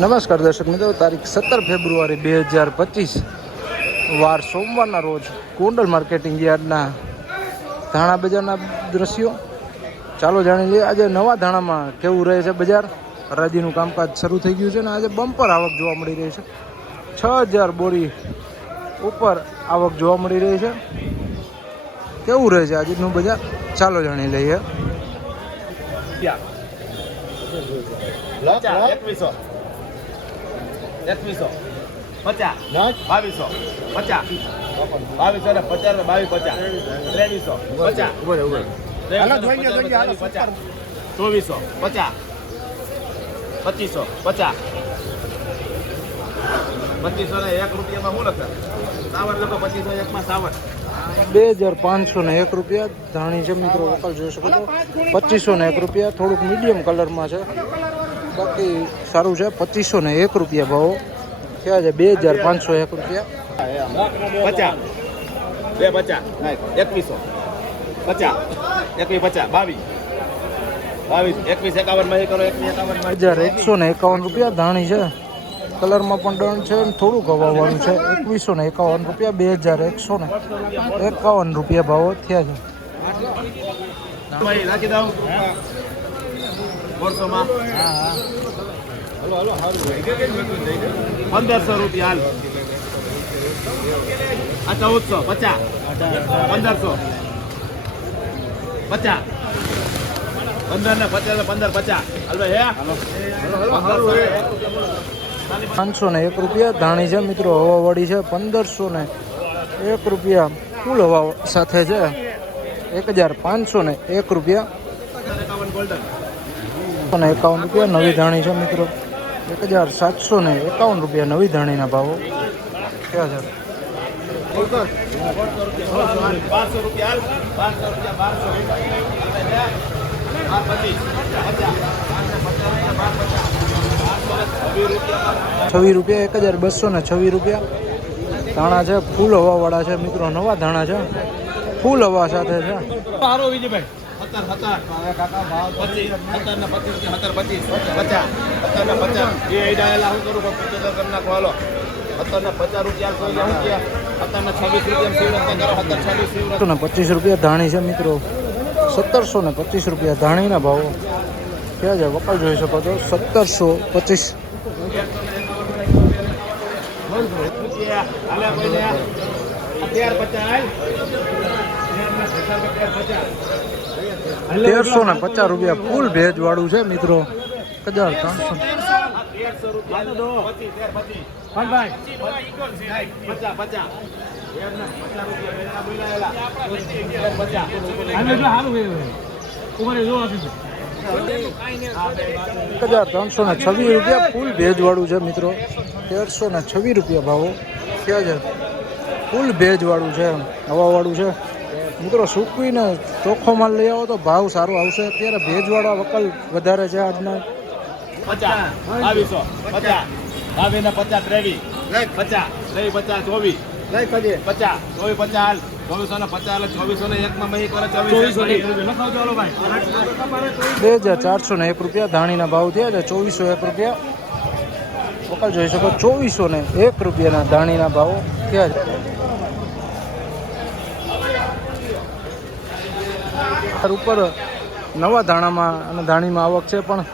નમસ્કાર દર્શક મિત્રો, તારીખ સત્તર ફેબ્રુઆરી બે હજાર પચીસ, વાર સોમવારના રોજ કુંડલ માર્કેટિંગ યાર્ડના ધાણા બજારના દ્રશ્યો. ચાલો જાણી લઈએ, આજે નવા ધાણામાં કેવું રહે છે બજાર? હરાજીનું કામકાજ શરૂ થઈ ગયું છે ને આજે બમ્પર આવક જોવા મળી રહી છે. છ હજાર બોરી ઉપર આવક જોવા મળી રહી છે. કેવું રહે છે આજનું બજાર? ચાલો જાણી લઈએ. એકવીસો પચાસ. બાવીસો. પચાસ. બાવીસો ને પચાસ ને બાવીસ પચાસ. ત્રેવીસો. પચાસ. પચાસ. ચોવીસો. પચાસ. પચીસો. પચાસ. પચીસો ને એક રૂપિયામાં શું લખે? સાવર લખો પચીસો એકમાં સાવર. બે હજાર પાંચસો ને એક રૂપિયા. ધાણી છે મિત્રો વકલ જોઈ શકો છો. પચીસો ને એક રૂપિયા. થોડુંક મીડિયમ કલરમાં છે. બાકી સારું છે. પચીસો ને એક રૂપિયા ભાવો. થયા છે બે હજાર પાંચસો એક રૂપિયા. પચાસ. બે પચાસ. એકવીસો. પચાસ. એકવીસ પચાસ. બાવીસ. હજાર એકસો ને એકાવન રૂપિયા. ધાણી છે. કલરમાં પણ ડન છે અને થોડુંક હવાવાનું છે. એકવીસો ને એકાવન રૂપિયા. બે હજાર એકસો ને એકાવન રૂપિયા ભાવો થયા છે. દઉં પંદરસો રૂપિયા હાલ. આ ચૌદસો પચાસ. પંદરસો. પચાસ. પંદર ને પચાસ ને પંદર પચાસ. હાલ હે? પાંચસો ને એક રૂપિયા. ધાણી છે મિત્રો હવાવાળી છે પંદરસો ને એક રૂપિયા. કુલ હવા સાથે છે એક હજાર પાંચસો ને એક રૂપિયા. એકાવન એકાવન રૂપિયા, નવી ધાણી છે મિત્રો. એક હજાર સાતસો ને એકાવન રૂપિયા નવી ધાણીના ભાવો. રૂપિયા છવ્વીસ રૂપિયા, એક હજાર બસો ને છવ્વીસ રૂપિયા. ધાણા છે, ફૂલ હવાવાળા છે મિત્રો, નવા ધાણા છે. ફૂલ હવા સાથે છે. સારો વિજયભાઈ. સત્તર સત્તર. ને પચીસ સત્તર પચીસ. પચાસ. સત્તર ને પચાસ. એ આઈડિયા હું કરું પંચોતેર કરી નાખો હાલો સત્તર ને પચાસ રૂપિયા સો શું ગયા સત્તર ને છવ્વીસ રૂપિયા સીવડત કરો સત્તર છવ્વીસ સીવડત પચીસ રૂપિયા ધાણી છે મિત્રો. સત્તરસો ને પચીસ રૂપિયા ધાણીના ભાવો. ક્યાં છે વકલ જોઈ શકો છો. સત્તરસો પચીસ. અત્યાર પચાસ. તેરસો ને પચાસ રૂપિયા ફૂલ ભેજ વાળું છે, મિત્રો. હજાર ત્રણસો. હજાર ત્રણસો ને છવ્વીસ રૂપિયા ફૂલ ભેજ વાળું છે, મિત્રો. તેરસો ને છવ્વીસ રૂપિયા ભાવો. ક્યાં છે? ફૂલ ભેજ વાળું છે હવાવાળું છે. મિત્રો સૂકવીને ચોખ્ખો માલ લઈ આવો તો ભાવ સારો આવશે. અત્યારે ભેજવાળા વકલ વધારે છે આજના. બે હજાર ચારસો ને એક રૂપિયા ધાણીના ભાવ થયા છે ચોવીસો એક રૂપિયા. વકલ જોઈ શકો ચોવીસો ને એક રૂપિયાના ધાણીના ભાવો થયા છે. ઉપર નવા ધાણામાં અને ધાણીમાં આવક છે, પણ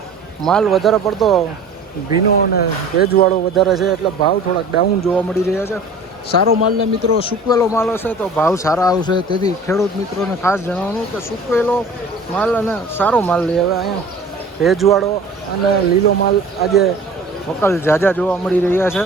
માલ વધારે પડતો ભીનો અને ભેજવાળો વધારે છે, એટલે ભાવ થોડાક ડાઉન જોવા મળી રહ્યા છે. સારો માલને મિત્રો સૂકવેલો માલ હશે તો ભાવ સારા આવશે. તેથી ખેડૂત મિત્રોને ખાસ જણાવવાનું કે સૂકવેલો માલ અને સારો માલ લઈ આવે અહીંયા ભેજવાળો અને લીલો માલ આજે વકલ ઝાઝા જોવા મળી રહ્યા છે.